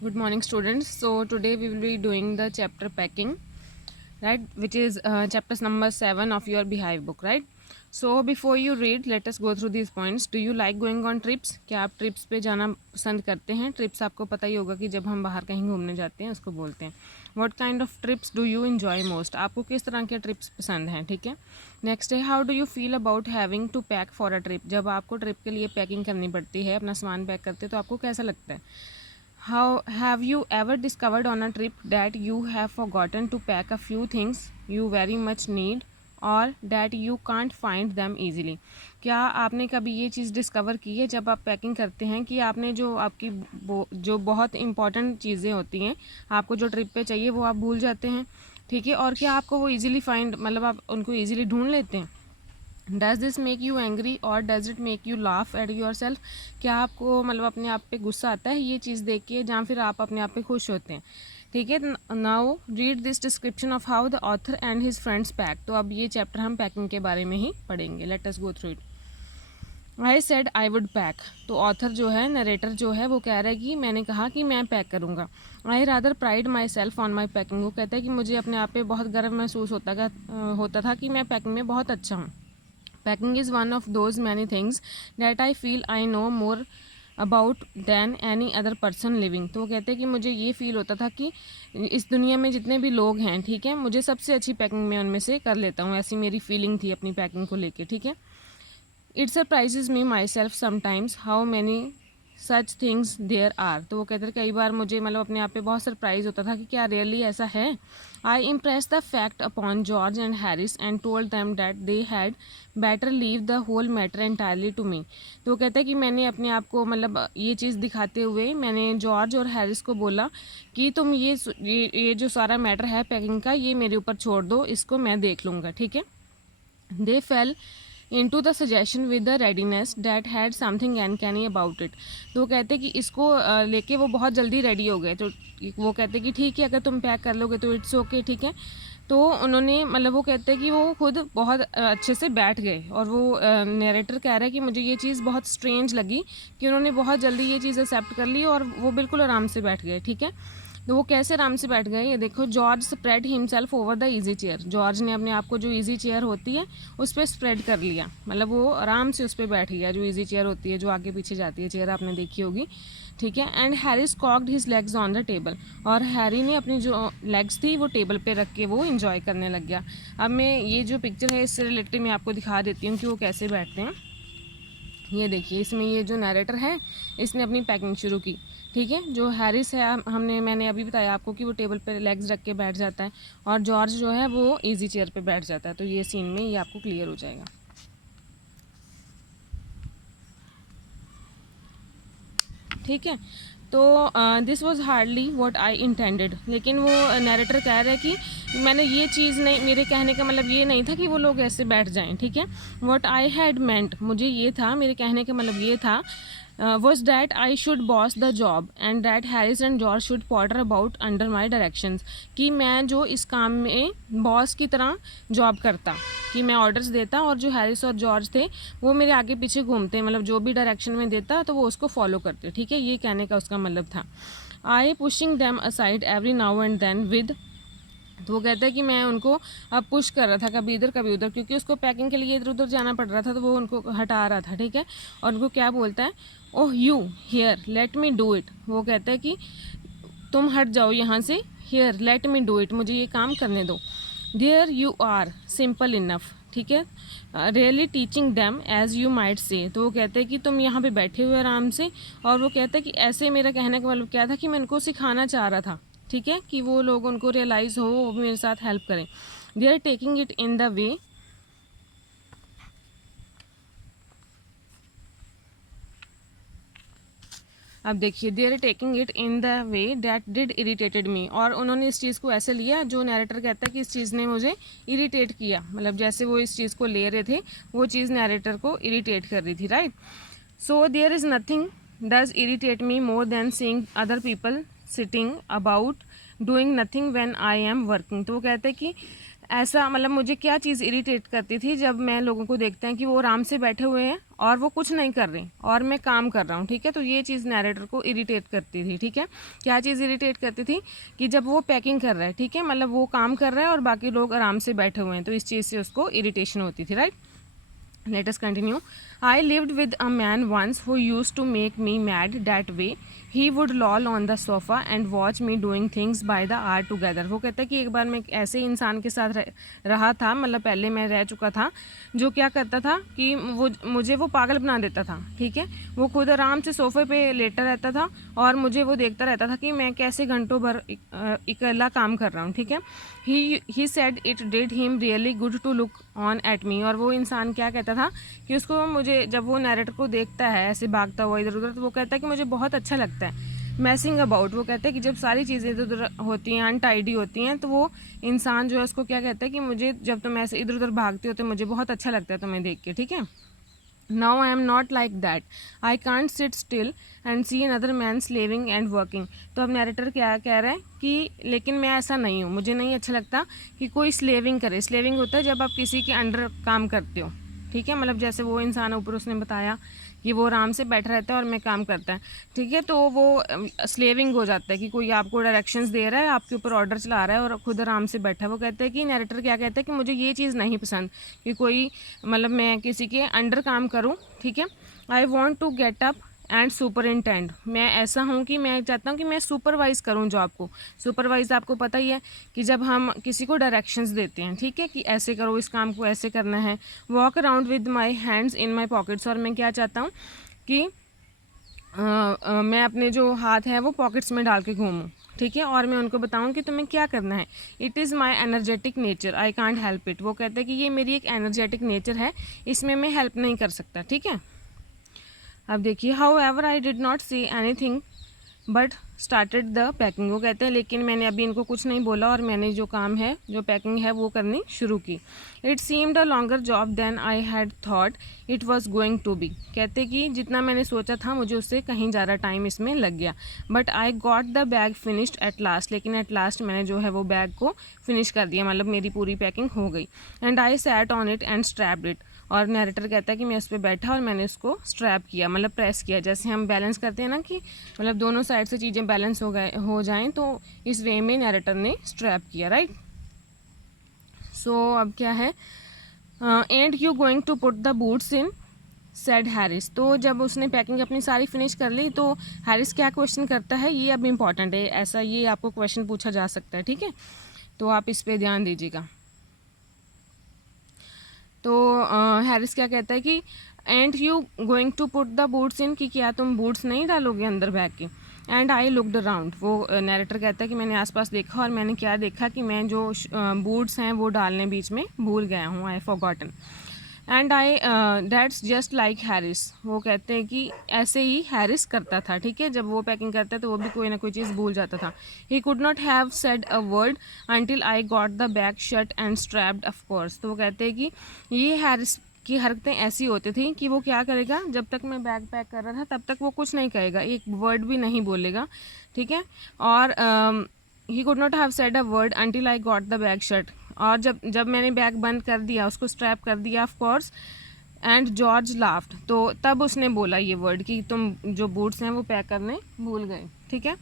Good morning, students. So today we will be doing the chapter packing, right, which is chapters number 7 of your Beehive book, right? So before you read, let us go through these points. Do you like going on trips? क्या आप trips पे जाना पसंद करते हैं? Trips आपको पता ही होगा कि जब हम बाहर कहीं घूमने जाते हैं उसको बोलते हैं. What kind of trips do you enjoy most? आपको किस तरह के ट्रिप्स पसंद हैं? ठीक है. नेक्स्ट है, how do you feel about having to pack for a trip? जब आपको ट्रिप के लिए पैकिंग करनी पड़ती है, अपना सामान पैक करते हैं, तो आपको कैसा लगता है? How have you ever discovered on a trip that you have forgotten to pack a few things you very much need और that you can't find them easily? क्या आपने कभी ये चीज़ डिस्कवर की है जब आप पैकिंग करते हैं कि आपने जो आपकी जो बहुत इंपॉर्टेंट चीज़ें होती हैं आपको जो ट्रिप पे चाहिए वो आप भूल जाते हैं, ठीक है, और क्या आपको वो इजीली फाइंड मतलब आप उनको इजीली ढूंढ लेते हैं? Does this make you angry or does it make you laugh at yourself? क्या आपको मतलब अपने आप पे गुस्सा आता है ये चीज़ देख के, या फिर आप अपने आप पे खुश होते हैं? ठीक है. Now read this description of how the author and his friends pack. तो अब ये चैप्टर हम पैकिंग के बारे में ही पढ़ेंगे. Let us go through it. I said I would pack. तो ऑथर जो है, नरेटर जो है, वो कह रहा है कि मैंने कहा कि मैं पैक करूँगा. I rather pride my self on my packing. वो कहता है कि मुझे अपने आप पे बहुत गर्व महसूस होता था कि मैं पैकिंग में बहुत अच्छा हूँ. Packing is one of those many things that I feel I know more about than any other person living. तो वो कहते हैं कि मुझे ये फील होता था कि इस दुनिया में जितने भी लोग हैं, ठीक है, मुझे सबसे अच्छी पैकिंग मैं उनमें से कर लेता हूँ. ऐसी मेरी फीलिंग थी अपनी पैकिंग को लेके, ठीक है. It surprises me myself sometimes how many such things there are. तो वो कहते हैं कई बार मुझे मतलब अपने आप पे बहुत सरप्राइज होता था कि क्या रियली ऐसा है. I impress the fact upon George and Harris and told them that they had better leave the whole matter entirely to me. तो वो कहते हैं कि मैंने अपने आप को मतलब ये चीज़ दिखाते हुए मैंने जॉर्ज और हैरिस को बोला कि तुम ये जो सारा मैटर है पैकिंग का, ये मेरे ऊपर छोड़ दो, इसको मैं देख लूँगा, ठीक है. दे fail into the suggestion with the readiness that had something uncanny about it. तो कहते कि इसको लेके वो बहुत जल्दी रेडी हो गए. तो वो कहते कि ठीक है, अगर तुम पैक कर लोगे तो इट्स ओके, ठीक है. तो उन्होंने मतलब वो कहते हैं कि वो खुद बहुत अच्छे से बैठ गए. और वो नरेटर कह रहा है कि मुझे ये चीज़ बहुत स्ट्रेंज लगी कि उन्होंने बहुत जल्दी ये चीज़ एक्सेप्ट कर ली और वो बिल्कुल आराम से बैठ गए, ठीक है. तो वो कैसे आराम से बैठ गए, ये देखो. George spread himself over the easy chair. George ने अपने आप को जो इजी चेयर होती है उस पर स्प्रेड कर लिया, मतलब वो आराम से उस पर बैठ गया. जो इजी चेयर होती है जो आगे पीछे जाती है चेयर, आपने देखी होगी, ठीक है. And Harris cocked his legs on the table. और हैरी ने अपनी जो लेग्स थी वो टेबल पे रख के वो इंजॉय करने लग गया. अब मैं ये जो पिक्चर है इससे रिलेटेड मैं आपको दिखा देती हूँ कि वो कैसे बैठते हैं. ये देखिए, इसमें ये जो नरेटर है इसने अपनी पैकिंग शुरू की, ठीक है. जो हैरिस है, मैंने अभी बताया आपको कि वो टेबल पे लेग्स रख के बैठ जाता है, और जॉर्ज जो है वो इजी चेयर पे बैठ जाता है. तो ये सीन में ये आपको क्लियर हो जाएगा, ठीक है. तो this was hardly what I intended. लेकिन वो नरेटर कह रहा है कि मैंने ये चीज़ नहीं, मेरे कहने का मतलब ये नहीं था कि वो लोग ऐसे बैठ जाएं, ठीक है. वॉट आई हैड मेंट, मुझे ये था, मेरे कहने का मतलब ये था, was that I should boss the job and that Harris and George should potter about under my directions. कि मैं जो इस काम में बॉस की तरह जॉब करता, कि मैं ऑर्डर्स देता और जो हैरिस और जॉर्ज थे वो मेरे आगे पीछे घूमते, मतलब जो भी डायरेक्शन में देता तो वो उसको फॉलो करते, ठीक है. ये कहने का उसका मतलब था. I pushing them aside every now and then with. तो वो कहता है कि मैं उनको अब पुश कर रहा था, कभी इधर कभी उधर, क्योंकि उसको पैकिंग के लिए इधर उधर जाना पड़ रहा था, तो वो उनको हटा रहा था, ठीक है. और उनको क्या बोलता है, oh you here let me do it. वो कहता है कि तुम हट जाओ यहाँ से, here let me do it, मुझे ये काम करने दो. There you are simple enough, ठीक है. Really teaching them as you might say. तो वो कहते हैं कि तुम यहाँ पे बैठे हुए आराम से, और वो कहते हैं कि ऐसे, मेरा कहने का मतलब क्या था कि मैं उनको सिखाना चाह रहा था, ठीक है, कि वो लोग उनको रियलाइज़ हो, वो भी मेरे साथ हेल्प करें. They are taking it in the way. अब देखिए, they are taking it in the way that did irritated me. और उन्होंने इस चीज़ को ऐसे लिया, जो नैरेटर कहता है कि इस चीज़ ने मुझे इरीटेट किया, मतलब जैसे वो इस चीज़ को ले रहे थे वो चीज़ नैरेटर को इरीटेट कर रही थी, right. So there is nothing does irritate me more than seeing other people sitting about doing nothing when I am working. तो वो कहते हैं कि ऐसा मतलब मुझे क्या चीज़ इरिटेट करती थी, जब मैं लोगों को देखते हैं कि वो आराम से बैठे हुए हैं और वो कुछ नहीं कर रहे और मैं काम कर रहा हूँ, ठीक है। तो ये चीज़ नैरेटर को इरिटेट करती थी, ठीक है। क्या चीज़ इरिटेट करती थी कि जब वो पैकिंग कर रहा है, ठीक है, मतलब वो काम कर रहा है और बाकी लोग आराम से बैठे हुए हैं, तो इस चीज़ से उसको इरिटेशन होती थी, right. Let us continue. I lived with a man once who used to make me mad that way. He would loll on the sofa and watch me doing things by the hour together. वो कहता है कि एक बार मैं ऐसे इंसान के साथ रहा था, मतलब पहले मैं रह चुका था, जो क्या करता था कि मुझे वो पागल बना देता था, ठीक है। वो खुद आराम से सोफे पे लेटा रहता था और मुझे वो देखता रहता था कि मैं कैसे घंटों भर अकेला काम कर रहा हूँ, ठीक है। He said it did him really good to look on at me. और वो इंसान क्या कहता था कि उसको, मुझे जब वो नैरेटर को देखता है ऐसे भागता हुआ इधर उधर, तो वो कहता है कि मुझे बहुत अच्छा लगता है। मैसिंग अबाउट, वो कहता है कि जब सारी चीज़ें इधर उधर होती हैं, अनटाइडी होती हैं, तो वो इंसान जो है उसको क्या कहता है कि मुझे जब तुम ऐसे इधर उधर भागते हो तो मुझे बहुत अच्छा लगता है तुम्हें देख के, ठीक है। Now I am not like that, I can't sit still and see another man slaving and working. तो अब नैरेटर क्या कह रहा है कि लेकिन मैं ऐसा नहीं हूँ, मुझे नहीं अच्छा लगता कि कोई स्लेविंग करे। स्लेविंग होता है जब आप किसी के अंडर काम करते हो, ठीक है, मतलब जैसे वो इंसान ऊपर उसने बताया कि वो आराम से बैठा रहता है और मैं काम करता है, ठीक है, तो वो स्लेविंग हो जाता है कि कोई आपको डायरेक्शंस दे रहा है, आपके ऊपर ऑर्डर चला रहा है और खुद आराम से बैठा है। वो कहते हैं कि नैरेटर क्या कहता है कि मुझे ये चीज़ नहीं पसंद कि कोई मतलब मैं किसी के अंडर काम करूँ, ठीक है। I want to get up and superintend, मैं ऐसा हूँ कि मैं चाहता हूँ कि मैं सुपरवाइज़ करूँ जॉब को। सुपरवाइज़ आपको पता ही है कि जब हम किसी को डायरेक्शंस देते हैं, ठीक है, कि ऐसे करो, इस काम को ऐसे करना है। Walk around with my hands in my pockets, और मैं क्या चाहता हूँ कि मैं अपने जो हाथ है वो पॉकेट्स में डाल के घूमूँ, ठीक है, और मैं उनको बताऊँ कि तुम्हें क्या करना है। It is my energetic nature, I can't help it. वो कहते हैं कि ये मेरी एक एनर्जेटिक नेचर है, इसमें मैं हेल्प नहीं कर सकता, ठीक है। अब देखिए, how ever I did not see any thing but started the packing. वो कहते हैं लेकिन मैंने अभी इनको कुछ नहीं बोला और मैंने जो काम है, जो पैकिंग है, वो करनी शुरू की। It seemed a longer job than I had thought it was going to be. कहते कि जितना मैंने सोचा था मुझे उससे कहीं ज़्यादा टाइम इसमें लग गया। But I got the bag finished at last, लेकिन एट लास्ट मैंने जो है वो बैग को फिनिश कर दिया, मतलब मेरी पूरी पैकिंग हो गई। And I sat on it and strapped it, और नैरेटर कहता है कि मैं उस पर बैठा और मैंने उसको स्ट्रैप किया, मतलब प्रेस किया, जैसे हम बैलेंस करते हैं ना कि मतलब दोनों साइड से चीज़ें बैलेंस हो जाएं, तो इस वे में नैरेटर ने स्ट्रैप किया, राइट। सो अब क्या है, and you going to put the boots in said Harris. तो जब उसने पैकिंग अपनी सारी फिनिश कर ली तो हैरिस क्या क्वेश्चन करता है, ये अब इम्पॉर्टेंट है, ऐसा ये आपको क्वेश्चन पूछा जा सकता है, ठीक है, तो आप इस पर ध्यान दीजिएगा। तो हैरिस क्या कहता है कि and you going to put the boots in, कि क्या तुम बूट्स नहीं डालोगे अंदर बैग के। एंड आई लुकड अराउंड, वो नैरेटर कहता है कि मैंने आसपास देखा और मैंने क्या देखा कि मैं जो बूट्स हैं वो डालने बीच में भूल गया हूँ, आई forgotten. And I that's just like Harris. वो कहते हैं कि ऐसे ही हैरिस करता था, ठीक है, जब वो पैकिंग करता है तो वो भी कोई ना कोई चीज़ भूल जाता था। He could not have said a word until I got the bag shut and strapped of course. तो वो कहते हैं कि ये हैरिस की हरकतें ऐसी होती थी कि वो क्या करेगा, जब तक मैं बैग पैक कर रहा था तब तक वो कुछ नहीं कहेगा, एक वर्ड भी नहीं बोलेगा, ठीक है। और he could not have said a word until I got the bag shut, और जब मैंने बैग बंद कर दिया, उसको स्ट्रैप कर दिया of course, and George laughed, तो तब उसने बोला ये वर्ड कि तुम जो बूट्स हैं वो पैक करने भूल गए, ठीक है।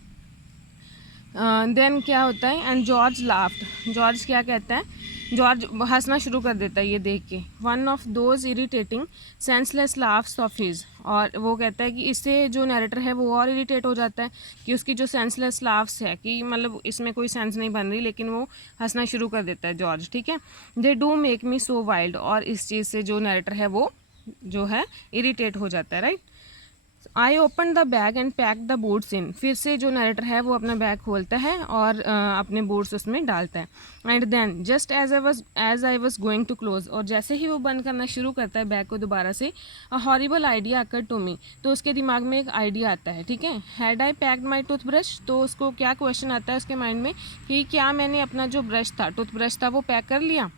देन क्या होता है, एंड जॉर्ज लाफ्ड, जॉर्ज क्या कहता है, जॉर्ज हंसना शुरू कर देता है ये देख के। One of those irritating senseless laughs of his, और वो कहता है कि इससे जो नैरेटर है वो और इरिटेट हो जाता है कि उसकी जो सेंसलेस लाफ्स है कि मतलब इसमें कोई सेंस नहीं बन रही, लेकिन वो हंसना शुरू कर देता है जॉर्ज, ठीक है। They do make me so wild, और इस चीज़ से जो नैरेटर है वो जो है इरिटेट हो जाता है, right. I open the bag and pack the boots in, फिर से जो नरेटर है वो अपना बैग खोलता है और अपने बूट्स उसमें डालता है। And then just as I was going to close, और जैसे ही वो बंद करना शुरू करता है बैग को दोबारा से, a horrible idea occur to me, तो उसके दिमाग में एक आइडिया आता है, ठीक है। Had I packed my toothbrush, तो उसको क्या क्वेश्चन आता है उसके माइंड में कि क्या मैंने अपना जो ब्रश था, टूथब्रश था, वो पैक कर लिया,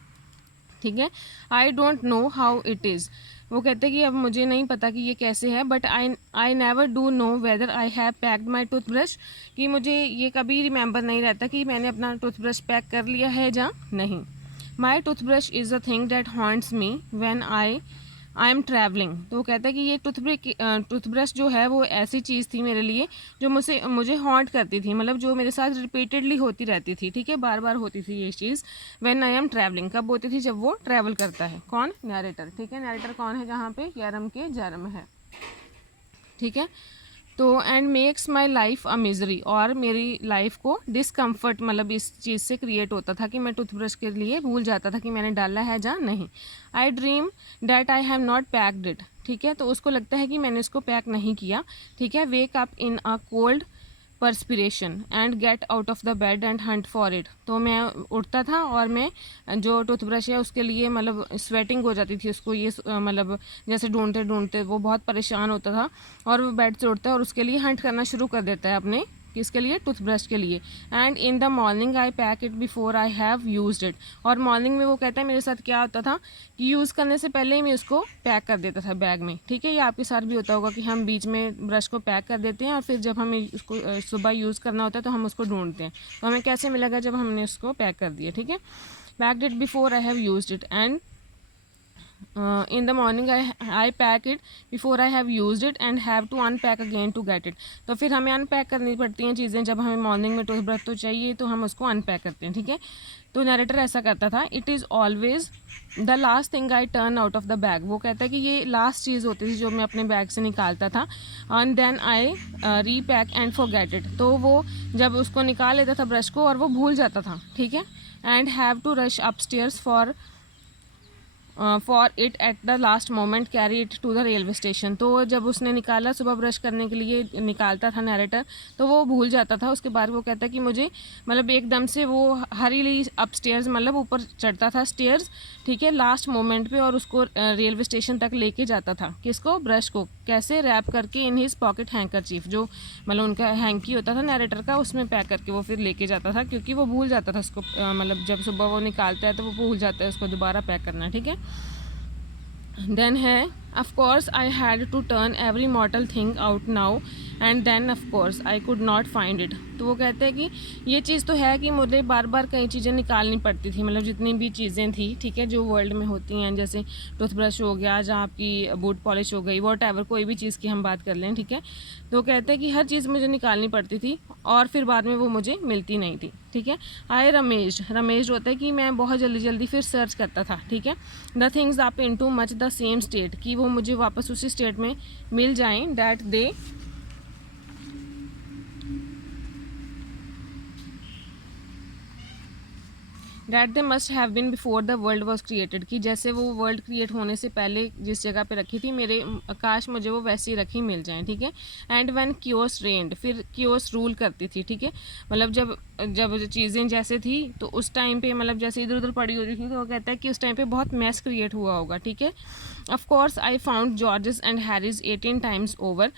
ठीक है। I don't know how it is, वो कहते हैं कि अब मुझे नहीं पता कि ये कैसे है, but I never do know whether I have packed my toothbrush, कि मुझे ये कभी रिमेंबर नहीं रहता कि मैंने अपना टूथब्रश पैक कर लिया है या नहीं। My toothbrush is a thing that haunts me when I am travelling. तो वो कहता है कि ये टूथब्रश जो है वो ऐसी चीज़ थी मेरे लिए जो मुझे हॉन्ट करती थी, मतलब जो मेरे साथ रिपीटेडली होती रहती थी, ठीक है, बार बार होती थी ये चीज़। व्हेन आई एम ट्रैवलिंग कब होती थी, जब वो ट्रैवल करता है। कौन? नैरेटर, ठीक है। नैरेटर कौन है जहाँ पे? यरम के जरम है, ठीक है। तो and makes my life a misery, और मेरी लाइफ को डिसकम्फर्ट मतलब इस चीज़ से क्रिएट होता था कि मैं टूथब्रश के लिए भूल जाता था कि मैंने डाला है या नहीं। आई dream that I have not packed it, ठीक है, तो उसको लगता है कि मैंने इसको पैक नहीं किया, ठीक है। Wake up in a cold perspiration and get out of the bed and Hunt for it. तो मैं उठता था और मैं जो टूथब्रश है उसके लिए मतलब स्वेटिंग हो जाती थी उसको, ये मतलब जैसे ढूंढते ढूंढते वो बहुत परेशान होता था और वो बेड से उठता है और उसके लिए हंट करना शुरू कर देता है अपने, किसके लिए? टूथब्रश के लिए। And in the morning I pack it before I have used it, और मॉर्निंग में वो कहता है मेरे साथ क्या होता था कि यूज़ करने से पहले ही मैं उसको पैक कर देता था बैग में, ठीक है। ये आपके साथ भी होता होगा कि हम बीच में ब्रश को पैक कर देते हैं और फिर जब हमें उसको सुबह यूज़ करना होता है तो हम उसको ढूंढते हैं, तो हमें कैसे मिलेगा? जब हमने उसको पैक कर दिया, ठीक है। Packed it before I have used it and in the morning I pack it before I have used it and have to unpack again to get it। तो फिर हमें अनपैक करनी पड़ती हैं चीज़ें, जब हमें मॉर्निंग में टूथब्रश तो चाहिए तो हम उसको अनपैक करते हैं, ठीक है। तो नरेटर ऐसा करता था। It is always the last thing I turn out of the bag, वो कहता है कि ये लास्ट चीज़ होती थी जो मैं अपने बैग से निकालता था। And then I repack and forget it, तो वो जब उसको निकाल लेता था ब्रश को और वो भूल जाता था, ठीक है। And have to rush upstairs for it at the last moment carry it to the railway station. तो जब उसने निकाला सुबह ब्रश करने के लिए निकालता था नैरेटर, तो वो भूल जाता था। उसके बाद वो कहता है कि मुझे मतलब एकदम से वो हरीली अपस्टेयर्स मतलब ऊपर चढ़ता था स्टेयर्स, ठीक है, लास्ट मोमेंट पे, और उसको रेलवे स्टेशन तक लेके जाता था। किसको? ब्रश को। कैसे? रैप करके इन हिज पॉकेट हैंकरचीफ, जो मतलब उनका हैंकी होता था नैरेटर का, उसमें पैक करके वो फिर लेके जाता था, क्योंकि वो भूल जाता था उसको मतलब जब सुबह वो निकालता है तो वो भूल जाता है उसको दोबारा पैक करना, ठीक है। देन है of course I had to turn every mortal thing out now and then of course I could not find it। तो वो कहते हैं कि ये चीज़ तो है कि मुझे बार बार कई चीज़ें निकालनी पड़ती थी, मतलब जितनी भी चीज़ें थी, ठीक है, जो वर्ल्ड में होती हैं, जैसे टूथब्रश हो गया, जहाँ आपकी बूट पॉलिश हो गई, वॉट एवर, कोई भी चीज़ की हम बात कर लें, ठीक है। तो वो कहते हैं कि हर चीज़ मुझे निकालनी पड़ती थी और फिर बाद में वो मुझे मिलती नहीं थी, ठीक है। आई रमेश होता है कि मैं बहुत जल्दी जल्दी फिर सर्च करता था, ठीक है। The things up in too much the same state, कि वो मुझे वापस उसी स्टेट में मिल जाएं, that they that they must have been before the world was created, कि जैसे वो वर्ल्ड क्रिएट होने से पहले जिस जगह पे रखी थी मेरे, काश मुझे वो वैसी रखी मिल जाए, ठीक है। एंड व्हेन क्योस रेंड, फिर क्योस रूल करती थी, ठीक है, मतलब जब जब चीज़ें जैसे थी तो उस टाइम पे मतलब जैसे इधर उधर पड़ी होती थी, तो वो कहता है कि उस टाइम पे बहुत मैस क्रिएट हुआ होगा, ठीक है। Of course I found George's and Harris 18 times over.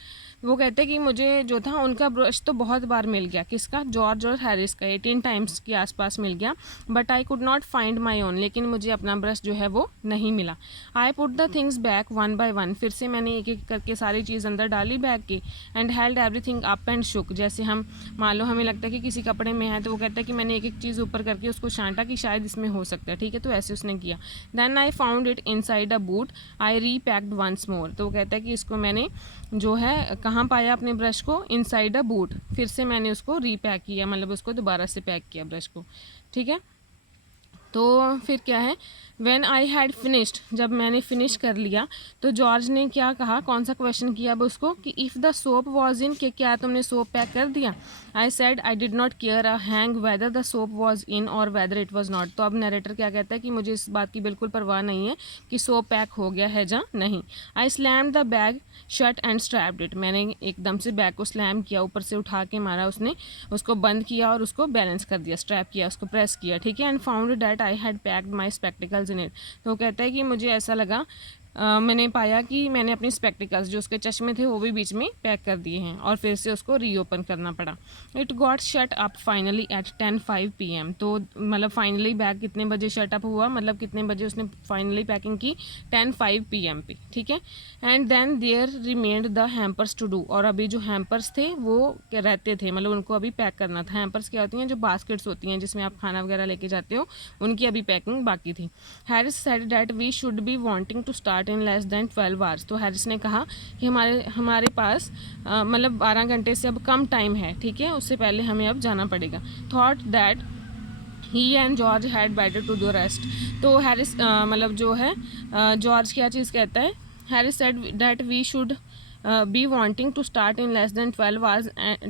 वो कहते हैं कि मुझे जो था उनका ब्रश तो बहुत बार मिल गया, किसका? जॉर्ज और हैरिस का 18 टाइम्स के आसपास मिल गया। But I could not find my own, लेकिन मुझे अपना ब्रश जो है वो नहीं मिला। I put the things back one by one, फिर से मैंने एक एक करके सारी चीज़ अंदर डाली बैग की। And held everything up and shook, जैसे हम मान लो हमें लगता है कि किसी कपड़े में है, तो वो कहता है कि मैंने एक एक चीज़ ऊपर करके उसको छांटा कि शायद इसमें हो सकता है, ठीक है, तो ऐसे उसने किया। Then I found it inside a boot, I repacked once more. तो वो कहता है कि इसको मैंने जो है कहाँ पाया अपने ब्रश को? इनसाइड अ बूट, फिर से मैंने उसको रीपैक किया, मतलब उसको दोबारा से पैक किया ब्रश को, ठीक है। तो फिर क्या है? व्हेन आई हैड फिनिश्ड, जब मैंने फिनिश कर लिया तो जॉर्ज ने क्या कहा? कौन सा क्वेश्चन किया अब उसको कि if the soap was in, कि क्या तुमने सोप पैक कर दिया? I said I did not care a hang whether the soap was in और वेदर इट वॉज नॉट। तो अब नरेटर क्या कहता है कि मुझे इस बात की बिल्कुल परवाह नहीं है कि सोप पैक हो गया है या नहीं। I slammed the bag shut and strapped it, मैंने एकदम से बैग को स्लैम किया, ऊपर से उठा के मारा उसने, उसको बंद किया और उसको बैलेंस कर दिया, स्ट्रैप किया, उसको प्रेस किया, ठीक है। And found that I had packed my spectacles in it. तो वो कहता है कि मुझे ऐसा लगा मैंने पाया कि मैंने अपनी स्पेक्टिकल्स जो उसके चश्मे थे वो भी बीच में पैक कर दिए हैं और फिर से उसको रीओपन करना पड़ा। It got shut up finally at 10:05 PM। तो मतलब फाइनली बैग कितने बजे शट अप हुआ, मतलब कितने बजे उसने फाइनली पैकिंग की, 10:05 PM पे, ठीक है। And then there remained the hampers to do. और अभी जो हैम्पर्स थे वो रहते थे, मतलब उनको अभी पैक करना था। हैम्पर्स क्या होती हैं, जो बास्केट्स होती हैं जिसमें आप खाना वगैरह लेके जाते हो, उनकी अभी पैकिंग बाकी थी। Harris said that we should be wanting to start in less than 12 hours. तो हैरिस ने कहा कि हमारे पास मतलब 12 घंटे से अब कम टाइम है, ठीक है, उससे पहले हमें अब जाना पड़ेगा। Thought that he and George had better to do rest. तो हैरिस मतलब जो है जॉर्ज क्या चीज़ कहता है, Harris said that we should be wanting to start in less than 12 hours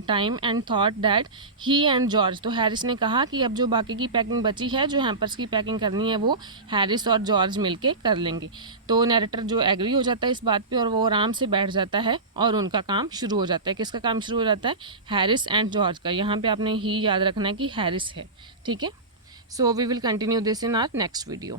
time and thought that he and George. तो Harris ने कहा कि अब जो बाकी की पैकिंग बची है, जो हैम्पर्स की पैकिंग करनी है, वो हैरिस और जॉर्ज मिलके कर लेंगे। तो नैरेटर जो एग्री हो जाता है इस बात पे और वो आराम से बैठ जाता है और उनका काम शुरू हो जाता है। किसका काम शुरू हो जाता है, हैरिस एंड जॉर्ज का। यहाँ पे आपने ही याद रखना है कि हैरिस है, ठीक है। So we will continue this in our next video.